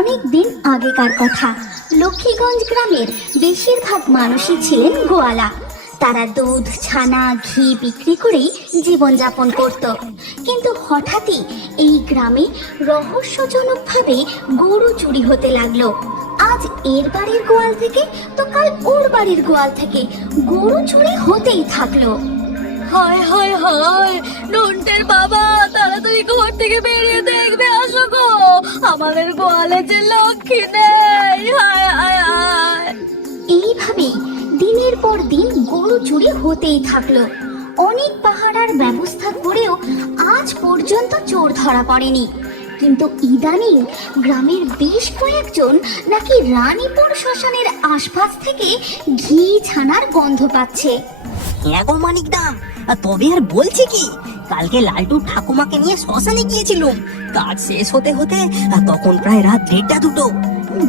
অনেক দিন আগেকার কথা। লক্ষ্মীগঞ্জ গ্রামের বেশিরভাগ মানুষই ছিলেন গোয়ালা। তারা দুধ, ছানা, ঘি বিক্রি করেই জীবনযাপন করত। কিন্তু হঠাৎই এই গ্রামে রহস্যজনকভাবে গরু চুরি হতে লাগলো। আজ এর বাড়ির গোয়াল থেকে তো কাল ওর বাড়ির গোয়াল থেকে গরু চুরি হতেই থাকলো। হায় হায় হায়, নন্টের বাবা, তাড়াতাড়ি ঘর থেকে বেরিয়ে দেখবে, আসো গো, আমাদের গোয়ালে যে লক্ষ্মী নেই। হায় হায় হায়। এইভাবেই দিনের পর দিন গরু চুরি হতেই থাকলো। অনেক পাহারার ব্যবস্থা করেও আজ পর্যন্ত চোর ধরা পড়েনি। কিন্তু ইদানিং গ্রামের বেশ কয়েকজন নাকি রানীপুর শ্মশানের আশপাশ থেকে ঘি ছানার গন্ধ পাচ্ছে। হ্যাঁ গো মানিকদা, তবে আর বলছি কি, কালকে লালটু ঠাকুমাকে নিয়ে শ্মশানে গিয়েছিলাম। কাজ শেষ হতে হতে তখন প্রায় রাত 1:30-2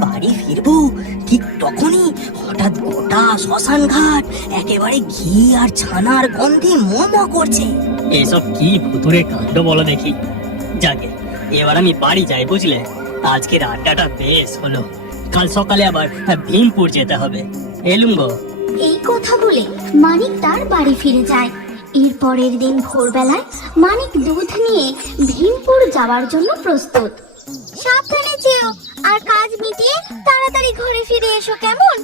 বাড়ি ফিরবো, ঠিক তখনই হঠাৎ গোটা শ্মশান ঘাট একেবারে ঘি আর ছানার গন্ধে ম করছে। এসব কি ভুতুরে কাণ্ড বলো দেখি। যাকে এবার আমি বাড়ি যাই, বুঝলে? আজকের আড্ডাটা বেশ হলো, কাল সকালে আবার ভীমপুর যেতে হবে। এলুম গো। এই কথা বলে মানিক তার বাড়ি ফিরে যায়। এর পরের দিন ভোরবেলায় মানিক দুধ নিয়ে ভীমপুর যাওয়ার জন্য প্রস্তুত। সাবধানে যেও, আর কাজ মিটিয়ে তাড়াতাড়ি ঘরে ফিরে এসো, কেমন?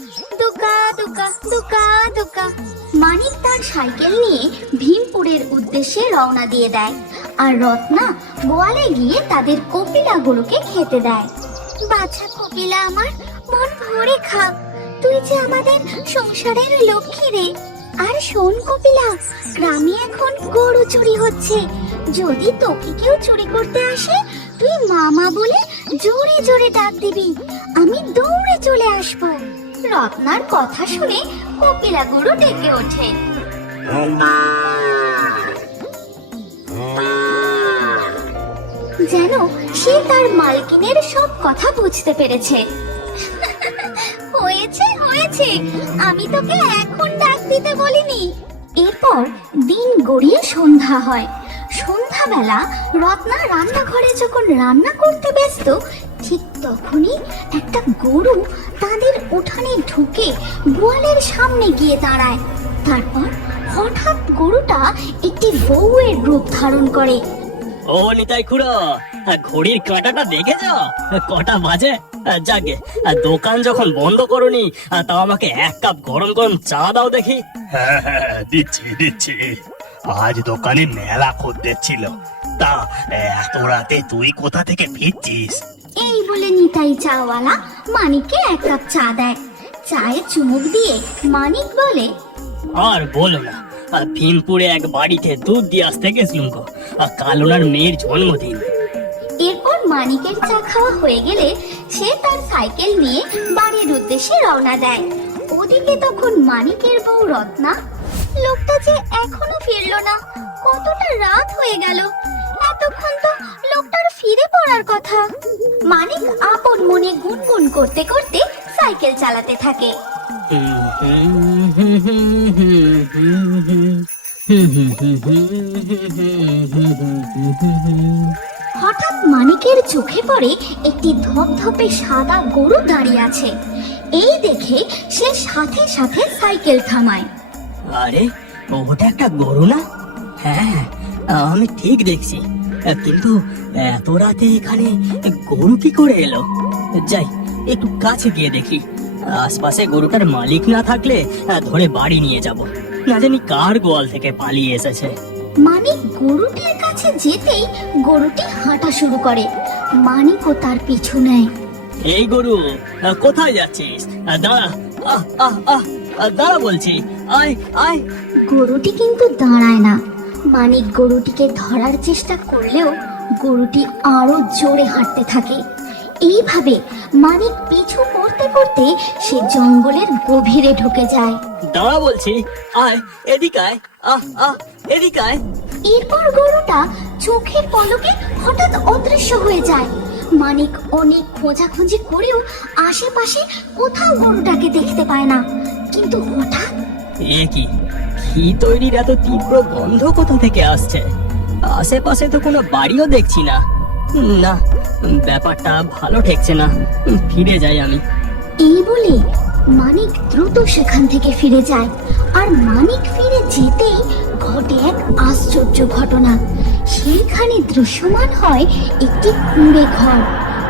দুকা দুকা দুকা দুকা। মানিক তার সাইকেল নিয়ে ভীমপুরের উদ্দেশ্যে রওনা দিয়ে দেয়, আর রত্না গোয়ালে গিয়ে তাদের কপিলাগুলোকে খেতে দেয়। বাচ্চা কপিলা আমার, মন ভরে খা, তুই যে আমাদের সংসারের লক্ষ্মী রে। আর শোন কপিলা, গ্রামে এখন গরু চুরি হচ্ছে। যদি তোকে কেউ চুরি করতে আসে, তুই মামা বলে জোরে জোরে ডাক দিবি, আমি দৌড়ে চলে আসব। রত্নার কথা শুনে কপিলা গরু ডেকে ওঠে। যেন সে তার মালকিনের সব কথা বুঝতে পেরেছে। হয়েছে হয়েছে, আমি তোকে এখন ডাক দিতে বলিনি। এরপর দিন গড়িয়ে সন্ধ্যা হয়। সন্ধ্যাবেলা রত্না রান্নাঘরে যখন রান্না করতে ব্যস্ত, ঠিক তখনই একটা গরু তাদের উঠানে ঢুকে গোয়ালের সামনে গিয়ে দাঁড়ায়। তারপর হঠাৎ গরুটা একটি বউয়ের রূপ ধারণ করে। ও নিতাই খুড়ো, ঘড়ির কাঁটাটা দেখে যাও, কটা বাজে? যাকে দোকান যখন বন্ধ করনি, তাও আমাকে 1 কাপ গরম গরম চা দাও দেখি। হ্যাঁ হ্যাঁ, দিচ্ছি দিচ্ছি। আজ দোকানে মেলা খদ্দের ছিল, তা এত রাতে তুই কোথা থেকে ফিরছিস? এই বলে নিতাই চাওয়ালা মানিককে 1 কাপ চা দেয়। চায়ে চুমুক দিয়ে মানিক বলে, আর বলো না, ভীমপুরে এক বাড়িতে দুধ দিয়ে আসতে গেছিলাম গো, কাল ওনার মেয়ের জন্মদিন। এরপর মানিকের চা খাওয়া হয়ে গেলে সে তার সাইকেল নিয়ে বাড়ির উদ্দেশ্যে রওনা দেয়। ওদিকে তখন মানিকের বউ রত্না, লোকটা যে এখনো ফিরলো না, কতটা রাত হয়ে গেল, এতক্ষণ তো লোকটার ফিরে পড়ার কথা। মানিক আপন মনে গুনগুন করতে করতে সাইকেল চালাতে থাকে। হঠাৎ মানিকের চোখে পড়ে একটি ধপধপে সাদা গরু দাঁড়িয়ে আছে। এই দেখে সে সাথে সাথে সাইকেল থামায়। আরে, ওটা একটা গরু না? হ্যাঁ, আমি ঠিক দেখছি, কিন্তু এত রাতে এখানে গরু কি করে এলো? যাই, একটু কাছে গিয়ে দেখি। আশপাশে গরুটার মালিক না থাকলে ধরে বাড়ি নিয়ে যাব, না জানি কার গোয়াল থেকে পালিয়ে এসেছে। মানিক গরুটির কাছে যেতেই গরুটি হাঁটা শুরু করে। মানিকও তার পিছু নেয়। এই গরু, কোথায় যাচ্ছিস? দাঁড়া, আহ আহ আহ দাঁড়া বলছি, আয় আয়। গরুটি কিন্তু দাঁড়ায় না। মানিক গরুটিকে ধরার চেষ্টা করলেও গরুটি আরো জোরে হাঁটতে থাকে। এইভাবে মানিক পিছু করতে করতে সে জঙ্গলের গভীরে ঢুকে যায়। দাঁড়া বলছি, আয় এদিকে আয়, আহ আহ এদিকে আয়। এরপর গরুটা চোখের পলকে হঠাৎ অদৃশ্য হয়ে যায়। মানিক অনেক খোঁজাখুঁজি করেও আশেপাশে কোথাও গরুটাকে দেখতে পায় না। কিন্তু হঠাৎ এ কি, ঘি তৈরির এত তীব্র গন্ধ কোথা থেকে আসছে? আশেপাশে তো কোনো বাড়িও দেখছি না। না, ব্যাপারটা ভালো ঠেকছে না, ফিরে যাই আমি। এই বলে মানিক দ্রুত সেখান থেকে ফিরে যায়। আর মানিক ফিরে যেতেই ঘটে এক আশ্চর্য ঘটনা। সেইখানে দৃশ্যমান হয় একটি কুঁড়ে ঘর।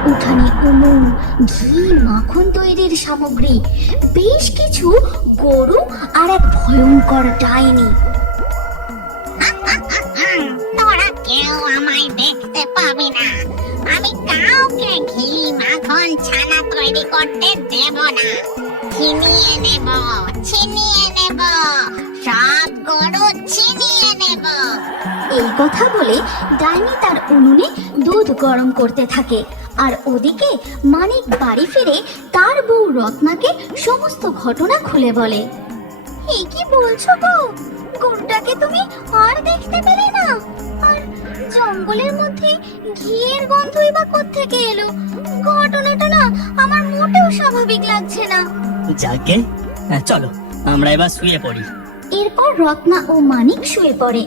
উঠানে উনুন, ঘি, মাখন তৈরির সামগ্রী, বেশ কিছু গরু আর এক ভয়ঙ্কর ডাইনি। তোরা কেউ আমায় দেখতে পাবি না। আমি কাউকে ঘি, মাখন, ছানা তৈরি করতে দেব না। ছিনিয়ে নেব, ছিনিয়ে নেব, সব গরু ছিনিয়ে নেব। এই কথা বলে ডাইনি তার উনুনে দুধ গরম করতে থাকে। আর ওদিকে মানিক বাড়ি ফিরে তার বউ রত্নাকে সমস্ত ঘটনা খুলে বলে। এ কি বলছো গো? গরুটাকে তুমি আর দেখতে পেলে না? আর জঙ্গলের মধ্যে ঘিয়ের গন্ধই বা কোত্থেকে এলো? ঘটনাটা না আমার মোটেও স্বাভাবিক লাগছে না। যাকে, চলো আমরা এবার শুয়ে পড়ি। এরপর রত্না ও মানিক শুয়ে পড়ে।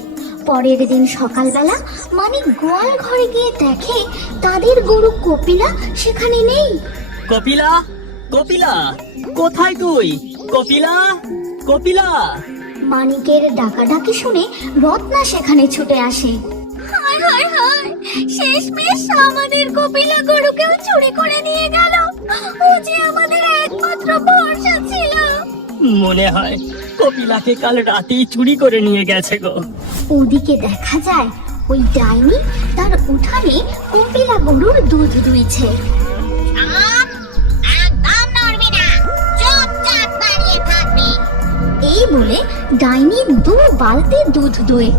পরের দিন সকালবেলা মানিক গোয়াল ঘরে গিয়ে দেখে তাদের গরু কপিলা সেখানে নেই। কপিলা, কপিলা, কোথায় তুই? কপিলা, কপিলা। মানিকের ডাকাডাকি শুনে রত্না সেখানে ছুটে আসে। হায় হায় হায়, শেষমেশ আমাদের কপিলা গরুকেও চুরি করে নিয়ে গেল। ও যে আমাদের একমাত্র ভরসা ছিল। মনে হয় কপিলাকে কাল রাতেই চুরি করে নিয়ে গেছে গো। ওদিকে দেখা যায় ওই ডাইনি তার উঠানে কপিলা গরুর দুধ দুইছে। সব একদম নড়বি না, চুপচাপ দাঁড়িয়ে থাকবি। এই বলে ডাইনি 2 বালতি দুধ দোয়।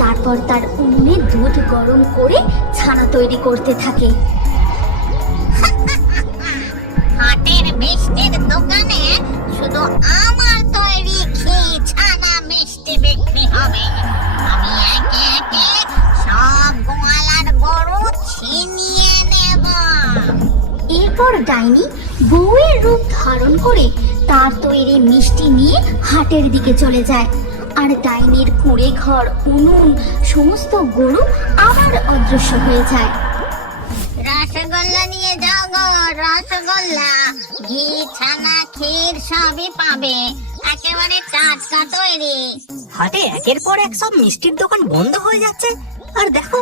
তারপর তার উনুনে দুধ গরম করে ছানা তৈরি করতে থাকে। হাটের মিষ্টির দোকানে শুধু আমার তৈরি ঘি, ছানা, মিষ্টি বিক্রি হবে। আমি একে একে সব গোয়ালার গরু ছিনিয়ে নেব। এরপর ডাইনি বউয়ের রূপ ধারণ করে তার তৈরি মিষ্টি নিয়ে হাটের দিকে চলে যায়। আর ডাইনির কুঁড়ে ঘর, উনুন, সমস্ত গরু আবার অদৃশ্য হয়ে যায়। রসগোল্লা নিয়ে যাও গো, রসগোল্লা, ঘি, ছানা, ক্ষীর সবই পাবে, একেবারে টাটকা তৈরি। হাটে একের পর এক সব মিষ্টির দোকান বন্ধ হয়ে যাচ্ছে। আর দেখো,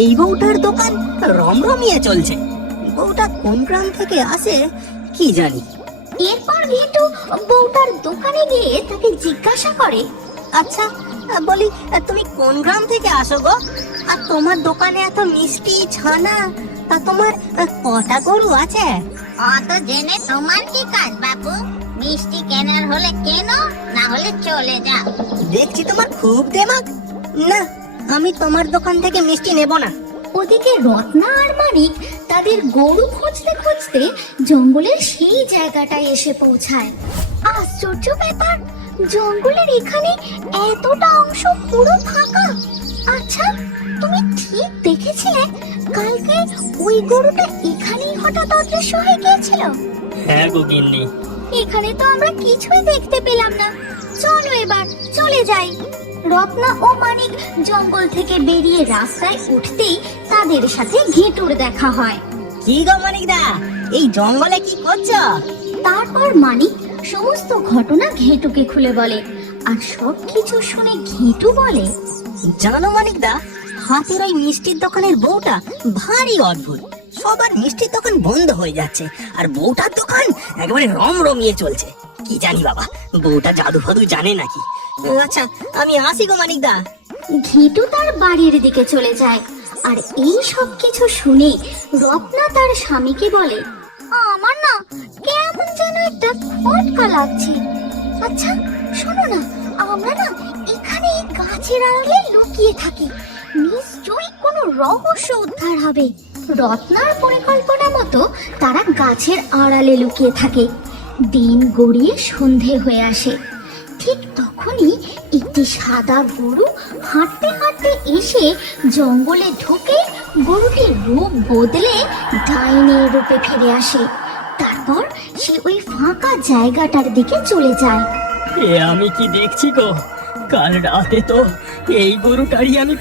এই বউটার দোকান রমরমিয়ে চলছে। বউটা কোন গ্রাম থেকে আসে কি জানি। এরপর ভিটু বউটার দোকানে গিয়ে তাকে জিজ্ঞাসা করে, আচ্ছা, বলি তুমি কোন গ্রাম থেকে আসো গো? আর তোমার দোকানে এত মিষ্টি, ছানা, তা তোমার কটা গরু আছে? অত জেনে তোমার কি কাজ বাবু? মিষ্টি কেনার হলে কেনো, না হলে চলে যাও। দেখছি তোমার খুব দেমাগ। না, আমি তোমার দোকান থেকে মিষ্টি নেব না। ওদিকে রত্না আর মানিক তাদের গরু খুঁজতে খুঁজতে জঙ্গলের সেই জায়গাটায় এসে পৌঁছায়। আশ্চর্য ব্যাপার, জঙ্গলের এখানে এতটা অংশ পুরো ফাঁকা। আচ্ছা, তুমি ঠিক দেখেছিলে কালকে ওই গরুটা এখানেই হঠাৎ অদৃশ্য হয়ে গিয়েছিল? হ্যাঁ গো গিন্নি। এখানে তো আমরা কিছুই দেখতে পেলাম না। চলো এবার চলে যাই। রত্না ও মানিক জঙ্গল থেকে বেরিয়ে রাস্তায় উঠতেই তাদের সাথে ঘেটুর দেখা হয়। কি গো মানিকদা, এই জঙ্গলে কি করছো? তারপর মানিক সমস্ত ঘটনা ঘেটুকে খুলে বলে। আর সবকিছু শুনে ঘেটু বলে, জানো মানিকদা, হাতের ওই মিষ্টির দোকানের বউটা ভারী অদ্ভুত। সবার মিষ্টির দোকান বন্ধ হয়ে যাচ্ছে, আর বউটার দোকান একেবারে রমরমিয়ে চলছে। কি জানি বাবা, বউটা জাদু ফাদু জানে নাকি। আচ্ছা, আমি আসি গো মানিকদা। ঘেটু তার বাড়ির দিকে চলে যায়। আর এই সব কিছু শুনে রত্না তার স্বামীকে বলে, আমার না কেমন যেন একটা খটকা লাগছে। আচ্ছা শোনো না, আমরা না এখানে এই গাছের আড়ালে লুকিয়ে থাকি, নিশ্চয়ই কোনো রহস্য উদ্ধার হবে। রত্নার পরিকল্পনা মতো তারা গাছের আড়ালে লুকিয়ে থাকে। দিন গড়িয়ে সন্ধে হয়ে আসে। ঠিক তখনই একটি সাদা গরু হাঁটতে হাঁটতে এসে জঙ্গলে ঢুকে গরুটির রূপ বদলে ডাইনির রূপে ফিরে আসে। তারপর সে ওই ফাঁকা জায়গাটার দিকে চলে যায়। এ আমি কি দেখছি গো? কাল রাতে তো এই গরুটারই আমি